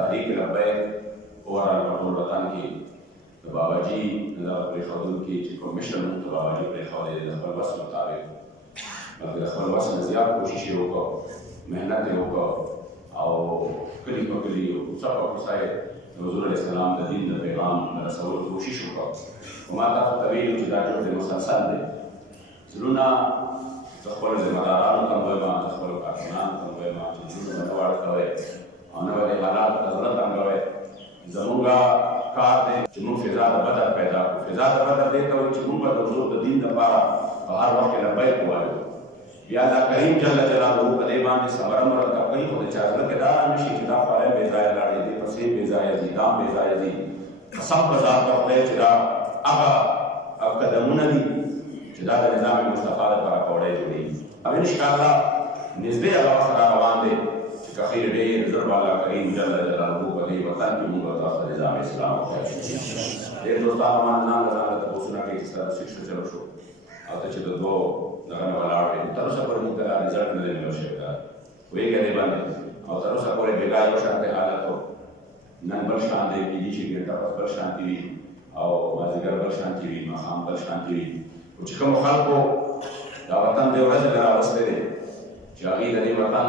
Tehreek Labbaik overall پټول وطن کې د باباجي د پرېښودل کې چې کوم مشر موږ ته باباجي پرېښودی د خپل وس مطابق بلکې د خپل وس نه زیات کوشش یې وکړ، محنت یې وکړ او کلي په کلي کوڅه په کوڅه یې د حضور علیه السلام د دین د پیغام د رسولو کوشش وکړ. خو ما تاسو ته ویلي چې دا جهد مسلسل دی. زړونه د خپلو ذمهدارانو ته وایم، د خپلو کارکنانو ته وایم چې زړونه نه واړه کوئ او نه به د حالاتو ته زړه تنګوئ. زموږ کار دی چې موږ فضا د بدر پیدا کړو. فضا د بدر دې ته وایي چې موږ به د حضور د دین لپاره په هر وخت کې لبیک ووایو. یا الله کریم جل جلاله په دې باندې صبر مرتب کوي، خو د چا زړه کې دا نه شي چې دا خولۍ بې ځایه لاړې دي، پسې بې ځایه ځي، دا بې ځایه ځي. قسم په ذات د خدای چې دا هغه قدمونه دي چې دا د نظام مصطفی لپاره کوړی جوړېږي. او انشاءالله نږدې هغه وخت را روان دی چې که خیر ډېر ژر به الله کریم جل جلاله په دې وطن کې موږ تاسو ته نظام اسلام وښایو. ډېر دوستان ما ځان له ځانه تپوسونه کوي چې ستا څه چلو شو او ته چې د دوو دغه نه ولاړ وې. تر اوسه پورې موږ ته دا رزلټ نه دی میلاو شوی. پوهېږې دې باندې او تر اوسه پورې بېګا یو شانتی حالت و، نن بل شان دی، کېدای شي ګنټه پس بل شانتي وي او مازدیګر بل شانتي وي، ماښام بل شانتي وي. خو چې کومو خلکو دا وطن دې ورځې ته راوستی دی چې هغوی د دې وطن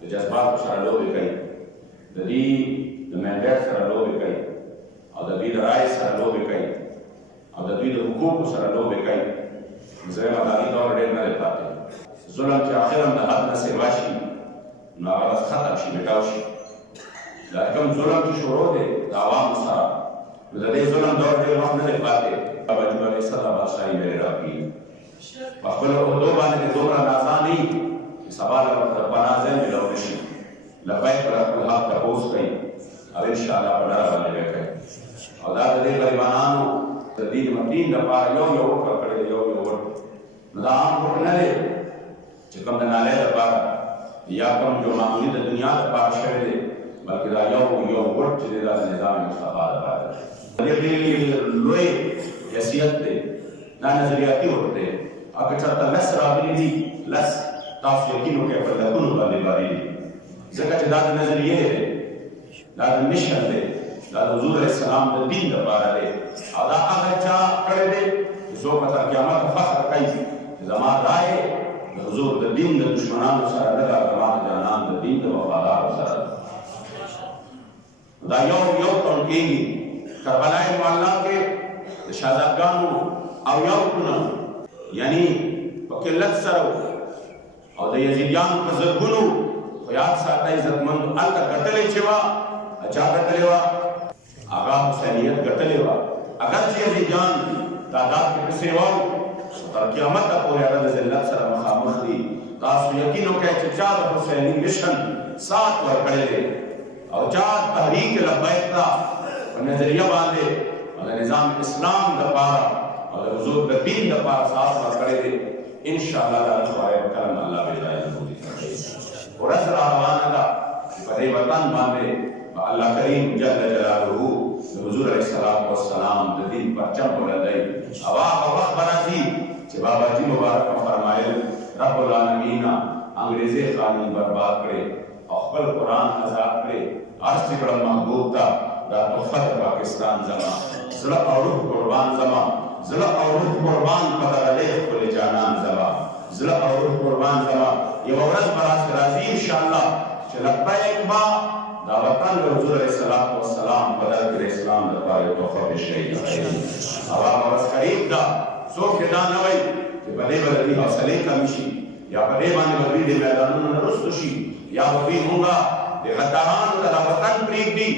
د جذباتو سره لوبې کوي، د دې د مینډیټ سره لوبې کوي او د دوی د رایې سره لوبې کوي او د دوی د حقوقو سره لوبې کوي. زه یم د هغې دور ډېر نه دی پاتې. ظلم چې آخر هم د حد نه سیوا شي نو هغه بس ختم شي، میټاو شي. دا کوم ظلم چې شروع دی د عوامو سره نو د دې ظلم دور ډېر وخت نه دی پاتې. باباجي به علیه السلام بادشاهي به یې راکړي. په خپلو عهدو باندې دومره نازاني چې سبا له ورته د پناه ځای میلاو نه شي. لبیک به له خپل حق تپوس کوي او انشاءالله په ډاره باندې به کوي. او دا د دې غریبانانو د دین مدین لپاره یو یو وکړه کړی دی، یو یو ورکړه. نو دا عام حق نه دی چې کوم د نالۍ لپاره یا کوم جو معمولي د دنیا لپاره شوی دی، بلکې دا یو یو ورک چې دی دا د نظام مصطفی لپاره دی. دې ډېر لوی حیثیت دی، دا نظریاتي ورک دی. او که چېرته لس راغلي دي، لس تاسو یقین وکړئ په لکونو باندې باري دي، ځکه چې دا د نظریې دی، دا د مشن دی، دا د حضور علیه السلام د دین لپاره دی. او دا هغه چا کړی دی چې څوک به تر قیامته فخر کوي چې زما رایې د حضور د دین د دشمنانو سره نه ده، زما د جانان د دین د وفادارو سره ده. دا یو یو ټول کېږي. کربلای معلی کې د شهزادګانو او یاقونه یعنی په قلت سره او د یزیدیانو په زرګونو، خو یاد ساتئ عزتمندو هلته ګټلې چې وه چا ګټلې وه؟ هغه حسینیت ګټلې وه. اگر چې یزیدیان تعداد کې پسې وو تر قیامته پورې هغه د ذلت سره مخامخ دي. تاسو یقین وکړئ چې چا د حسیني مشن سات ورکړی دی او چا تحریک لبیک ته په نظریه باندې او د نظام اسلام دپاره او د حضور د دین دپاره سات ورکړی دی. انشاءالله دا خوارې به کله نه الله بېځایه نبودي کړی. ورځ را روانه ده چې په دې وطن باندې به الله کریم جل جلاله د حضور علیه السلام د دین پرچم ولګوي. او هغه وخت به راځي چې باباجي مبارک فرمایل رب العالمین انګریزي قانون برباد کړي او خپل قرآن آزاد کړي. عرض چې کړم محبوب ته دا تحفه د پاکستان زما، زړه او روح قربان زما، زړه او روح قربان په دغه دی ښکلې جانان زما، زړه او روح قربان زما. یوه ورځ به راسې راځي انشاءالله چې لبیک به دا وطن د حضور علیه السلام په در کې د اسلام لپاره یو تحفه پیش کوي. او هغه ورځ قریب ده. څوک یې دا نه وایي چې په دې به د دوی حوصلې کمې شي یا په دې باندې به دوی د میدانونو نه رسته شي یا به دوی مونږه د غدارانو ته دا وطن پرېږدي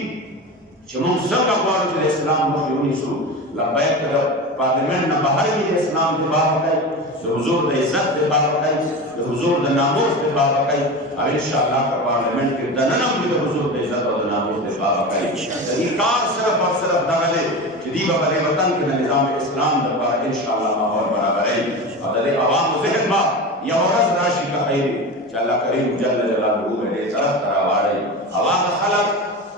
چې مونږ څنګه غواړو چې د اسلام مخ یې ونیسو. لبیک که د پارلمنټ نه بهر وي د اسلام دفاع وکړئ، د حضور د عزت دفاع وکړئ، د حضور د ناموس دفاع وکړئ. او انشاءالله که پارلمنټ کې دننه هم د حضور د عزت او د ناموس دفاع وکړئ. د دې کار صرف او صرف دغه دی چې دوی به په دې وطن کې د نظام اسلام دپاره انشاءالله ماحول برابروي او د دې عوامو ذهن به یوه ورځ راشي که خیر چې الله کریم جل جلاله د دې طرف ته راواړئ. او هغه خلک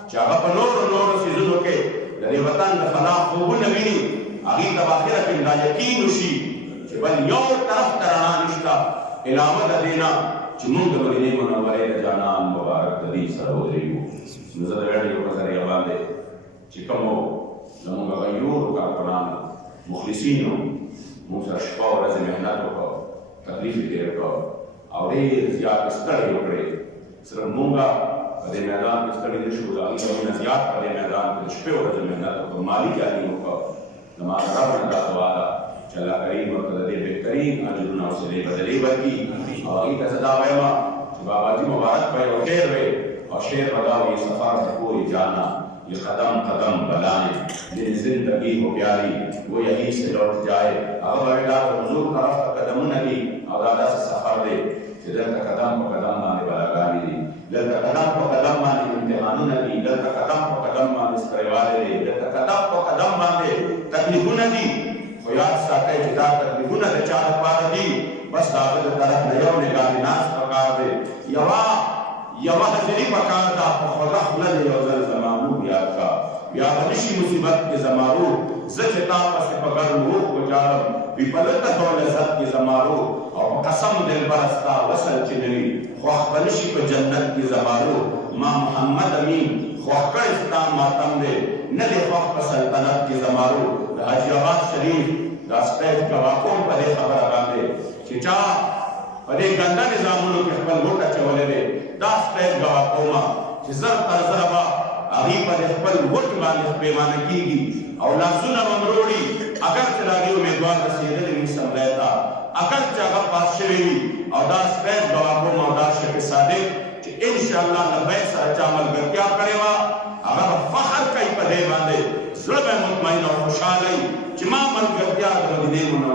چې هغه په نورو څیزونو کې د دې وطن د فنا خوبونه ویني، هغوی ته به اخره کې دا یقین وشي چې بل یو طرف ته رڼا نشته علاوه د دې نه چې موږ د مدینې منورې د جانان مبارک د دې سره ودرېږو. نو زه د راډیو په ذریعه باندې چې کومو زموږ غیورو کارکنانو مخلصینو موږ سره شپه او ورځې محنت وکړو، تکلیف یې تېر کړ او ډېر زیات ستړی وکړې. صرف موږ په دې میدان کې ستړي نه شو، د هغې نه زیات په دې میدان کې د شپې ورځې محنت وکړو، مالي جاني وکړو. زما د رب نه دا دعا ده چې الله کریم ورته د دې بهترین اجرونه او صلې بدلې ورکړي. او هغې ته زه دا وایم چې باباجي مبارک به یو شعر وی اور شعر بدا ہوئی سفر سے کوئی جانا، یہ قدم قدم بلائیں جن زندگی ہو پیاری وہ یہیں سے لوٹ جائے. اگر بیٹا حضور طرف کا قدم نبی اور دادا سے سفر دے جدھر کا قدم کو قدم مانے بلاگانی دی، جدھر کا قدم کو قدم مانے امتحانوں نبی، جدھر کا قدم کو قدم مانے سکرے والے دے، جدھر کا قدم کو قدم مانے تکلیفوں نبی خویات ساکے جدا تکلیفوں نبی چاہت پار دی. بس داخل طرف نیو نگاہ ناس پکار دے یوا حضری پکار دا خدا خلد یوزل زمانو بیاد کا یا بنشی مصیبت کے زمارو زچتا پس پگر روح کو جارم بی پلت ہو لذت کے زمارو اور قسم دل برستا وصل چنوی خواہ بنشی کو جنت کے زمارو ماں محمد امین خواہ کر اسلام ماتم دے ندے خواہ سلطنت کے زمارو حاجی آباد شریف دا سپیج گواکون پدے خبر آگاندے چچا پدے گندہ نظامونو کے خبر گوٹا چولے دے دا سپیج گواکوما چی زر تر زربا آگی پدے خبر گوٹ باندے پیمانے کی گی اور لازونا ممروڑی اگر چلاگی امیدوار رسیدے لیمی سملیتا اگر چاگا پاس شویوی اور دا سپیج گواکوما اور دا شک صادق چی انشاءاللہ نبی سر چامل گرکیا کرے وا اگر فخر کئی پدے باندے ظلم مطمئن اور خوشحالی چی ماں مل گرکیا دا مدینے منو